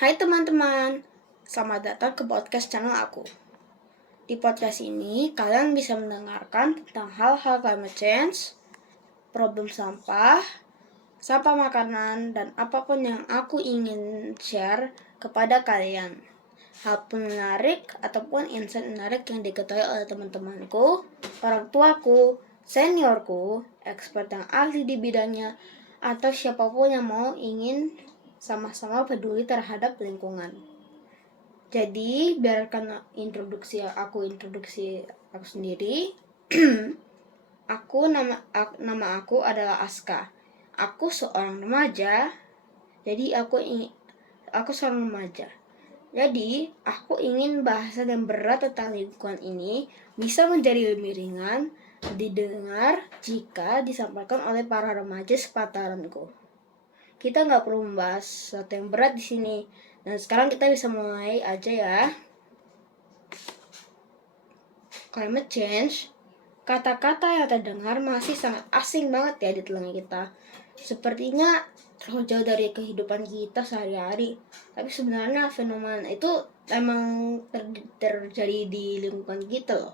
Hai teman-teman, selamat datang ke podcast channel aku. Di podcast ini, kalian bisa mendengarkan tentang hal-hal climate change, problem sampah, sampah makanan, dan apapun yang aku ingin share kepada kalian. Hal menarik ataupun insight menarik yang diketahui oleh teman-temanku, orang tuaku, seniorku, expert yang ahli di bidangnya, atau siapapun yang mau ingin sama-sama peduli terhadap lingkungan. Jadi, biarkan introduksi aku sendiri. Nama aku adalah Aska. Aku seorang remaja. Jadi aku seorang remaja. Jadi, aku ingin bahasan yang berat tentang lingkungan ini bisa menjadi lebih ringan didengar jika disampaikan oleh para remaja sepantaranku. Kita nggak perlu membahas sesuatu yang berat di sini. Dan sekarang kita bisa mulai aja ya. Climate change, kata-kata yang terdengar masih sangat asing banget ya di telinga kita. Sepertinya terlalu jauh dari kehidupan kita sehari-hari. Tapi sebenarnya fenomena itu emang terjadi di lingkungan kita loh.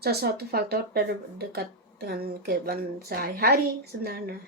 Sesuatu faktor terdekat dengan kehidupan sehari-hari sebenarnya.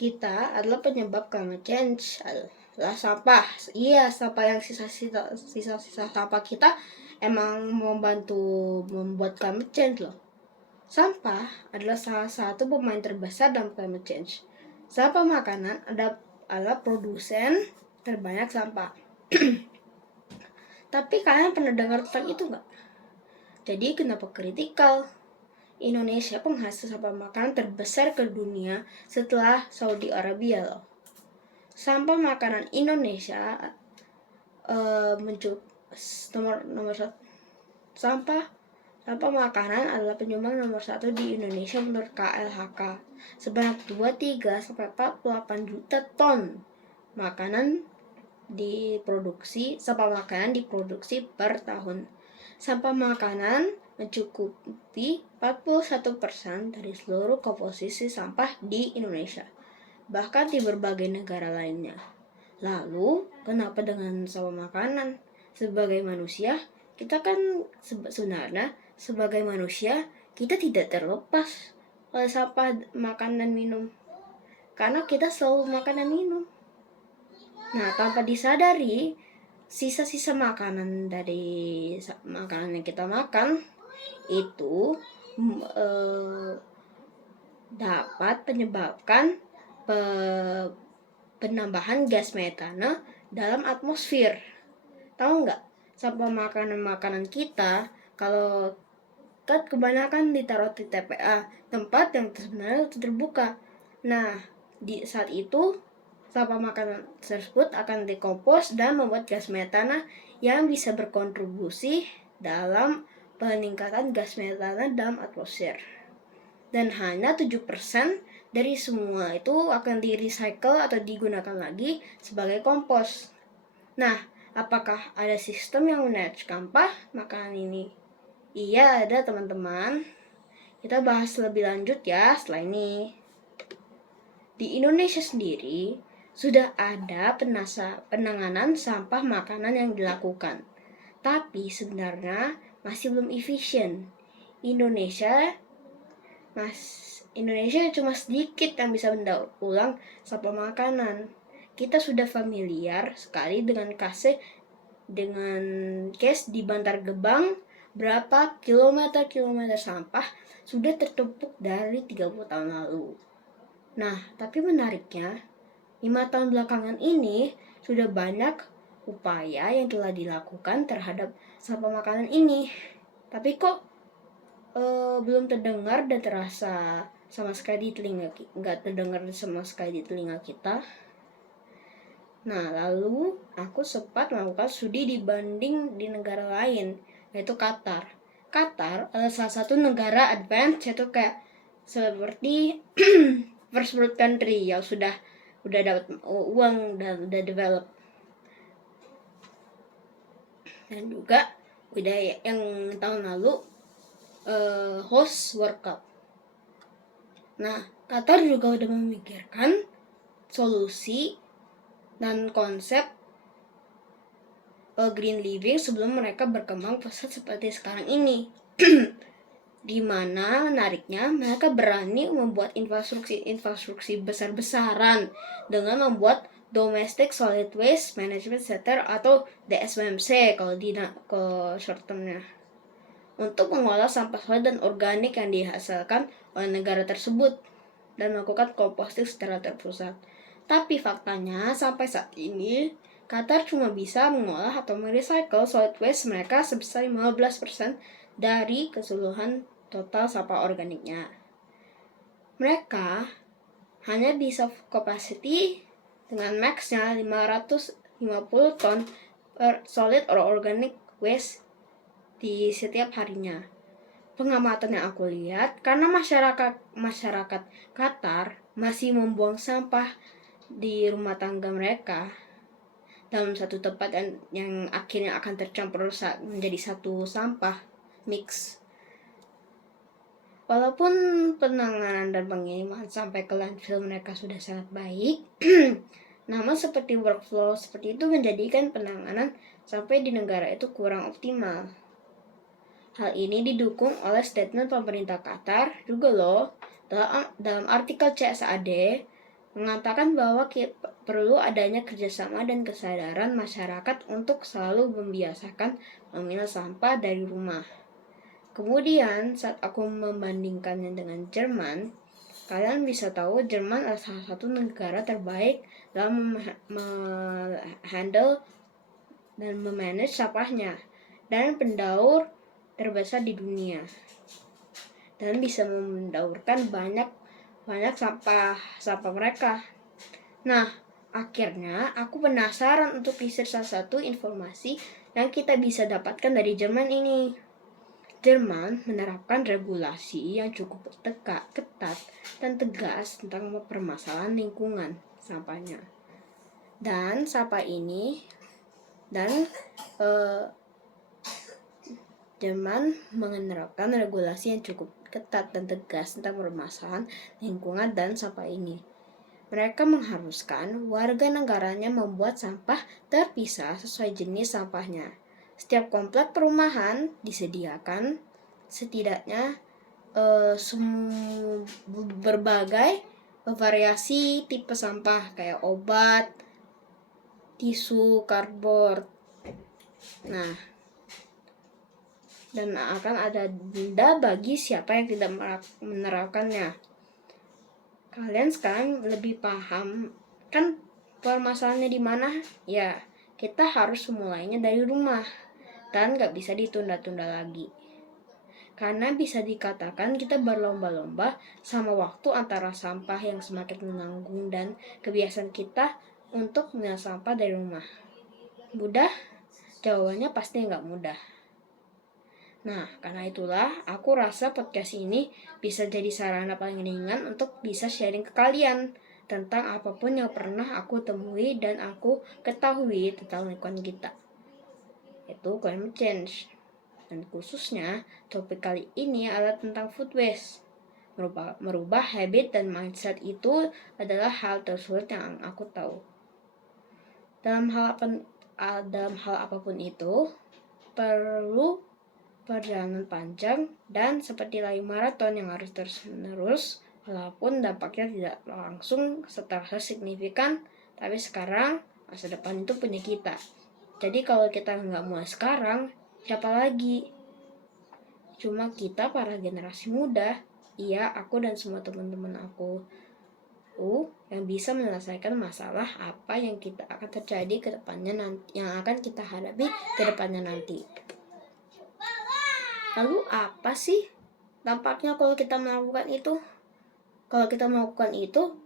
Kita adalah penyebab climate change adalah sampah. Iya, sampah yang sisa-sisa sampah kita emang membantu membuat climate change loh. Sampah adalah salah satu pemain terbesar dalam climate change. Sampah makanan adalah produsen terbanyak sampah. Tapi kalian pernah dengar tentang itu nggak? Jadi kenapa kritikal? Indonesia penghasil sampah makanan terbesar ke dunia setelah Saudi Arabia loh. Sampah makanan Indonesia nomor satu. Sampah makanan adalah penyumbang nomor 1 di Indonesia menurut KLHK. Sebanyak 23-48 juta ton sampah makanan diproduksi per tahun. Sampah makanan mencukupi 41% dari seluruh komposisi sampah di Indonesia, bahkan di berbagai negara lainnya. Lalu, kenapa dengan sampah makanan? Sebagai manusia, kita kan sebenarnya sebagai manusia, kita tidak terlepas oleh sampah makan dan minum. Karena kita selalu makan dan minum. Nah, tanpa disadari, sisa-sisa makanan dari makanan yang kita makan itu dapat menyebabkan penambahan gas metana dalam atmosfer. Tahu nggak? Sampah makanan kita kalau kan kebanyakan ditaruh di TPA, tempat yang sebenarnya terbuka. Nah, di saat itu sampah makanan tersebut akan dekompos dan membuat gas metana yang bisa berkontribusi dalam peningkatan gas metana dalam atmosfer. Dan hanya 7% dari semua itu akan di-recycle atau digunakan lagi sebagai kompos. Nah, apakah ada sistem yang manage sampah makanan ini? Iya, ada teman-teman. Kita bahas lebih lanjut ya setelah ini. Di Indonesia sendiri, sudah ada penanganan sampah makanan yang dilakukan. Tapi sebenarnya masih belum efisien. Indonesia cuma sedikit yang bisa mendaur ulang sampah makanan. Kita sudah familiar sekali dengan case di Bantar Gebang. Berapa kilometer sampah sudah tertumpuk dari 30 tahun lalu. Nah, tapi menariknya 5 tahun belakangan ini sudah banyak upaya yang telah dilakukan terhadap sampah makanan ini. Tapi kok belum terdengar dan terasa sama sekali di telinga, nggak terdengar sama sekali di telinga kita. Nah, lalu aku sempat melakukan studi dibanding di negara lain, yaitu Qatar. Qatar adalah salah satu negara advance, yaitu kayak seperti first world country yang sudah dapat uang dan udah develop. Dan juga udah yang tahun lalu host World Cup. Nah, Qatar juga udah memikirkan solusi dan konsep green living sebelum mereka berkembang pesat seperti sekarang ini. Di mana menariknya mereka berani membuat infrastruktur besar-besaran dengan membuat Domestic Solid Waste Management Center atau DSMC kalau short termnya, untuk mengolah sampah solid dan organik yang dihasilkan oleh negara tersebut dan melakukan composting secara terpusat. Tapi faktanya sampai saat ini Qatar cuma bisa mengolah atau merecycle solid waste mereka sebesar 15% dari keseluruhan total sampah organiknya. Mereka hanya bisa capacity dengan max-nya 550 ton per solid or organic waste di setiap harinya. Pengamatan yang aku lihat, karena masyarakat Qatar masih membuang sampah di rumah tangga mereka dalam satu tempat yang akhirnya akan tercampur menjadi satu sampah mix. Walaupun penanganan dan pengiriman sampai ke landfill mereka sudah sangat baik, namun seperti workflow seperti itu menjadikan penanganan sampai di negara itu kurang optimal. Hal ini didukung oleh statement pemerintah Qatar juga loh. Dalam artikel CSAD mengatakan bahwa perlu adanya kerjasama dan kesadaran masyarakat untuk selalu membiasakan memilah sampah dari rumah. Kemudian saat aku membandingkannya dengan Jerman, kalian bisa tahu Jerman adalah salah satu negara terbaik dalam handle dan memanage sampahnya, dan pendaur terbesar di dunia, dan bisa mendaurkan banyak sampah mereka. Nah, akhirnya aku penasaran untuk riset salah satu informasi yang kita bisa dapatkan dari Jerman ini. Jerman menerapkan regulasi yang cukup ketat dan tegas tentang permasalahan lingkungan sampahnya. Dan sampah ini Jerman menerapkan regulasi yang cukup ketat dan tegas tentang permasalahan lingkungan dan sampah ini. Mereka mengharuskan warga negaranya membuat sampah terpisah sesuai jenis sampahnya. Setiap komplek perumahan disediakan setidaknya berbagai variasi tipe sampah kayak obat, tisu, cardboard. Nah, dan akan ada denda bagi siapa yang tidak menerapkannya. Kalian sekarang lebih paham kan permasalahannya di mana? Ya, kita harus memulainya dari rumah dan gak bisa ditunda-tunda lagi. Karena bisa dikatakan kita berlomba-lomba sama waktu antara sampah yang semakin menanggung dan kebiasaan kita untuk memilah sampah dari rumah. Mudah? Jawabannya pasti gak mudah. Nah, karena itulah aku rasa podcast ini bisa jadi sarana paling ringan untuk bisa sharing ke kalian tentang apapun yang pernah aku temui dan aku ketahui tentang lingkungan kita, yaitu climate change. Dan khususnya topik kali ini adalah tentang food waste. Merubah habit dan mindset itu adalah hal tersulit yang aku tahu. Dalam hal apapun itu perlu perjalanan panjang dan seperti lari maraton yang harus terus-menerus, walaupun dampaknya tidak langsung terasa signifikan, tapi sekarang masa depan itu punya kita. Jadi kalau kita nggak mulai sekarang, siapa lagi? Cuma kita para generasi muda, iya aku dan semua teman-teman aku yang bisa menyelesaikan masalah apa yang kita akan terjadi ke depannya nanti, yang akan kita hadapi ke depannya nanti. Lalu apa sih dampaknya kalau kita melakukan itu? Kalau kita melakukan itu,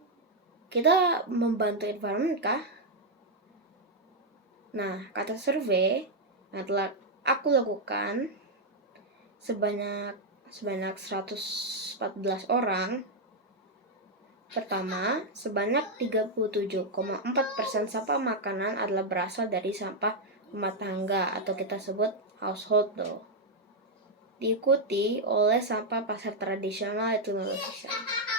kita membantu environment kah? Nah, kata survei yang telah aku lakukan sebanyak 114 orang. Pertama, sebanyak 37,4% sampah makanan adalah berasal dari sampah rumah tangga atau kita sebut household though. Diikuti oleh sampah pasar tradisional itu 15%.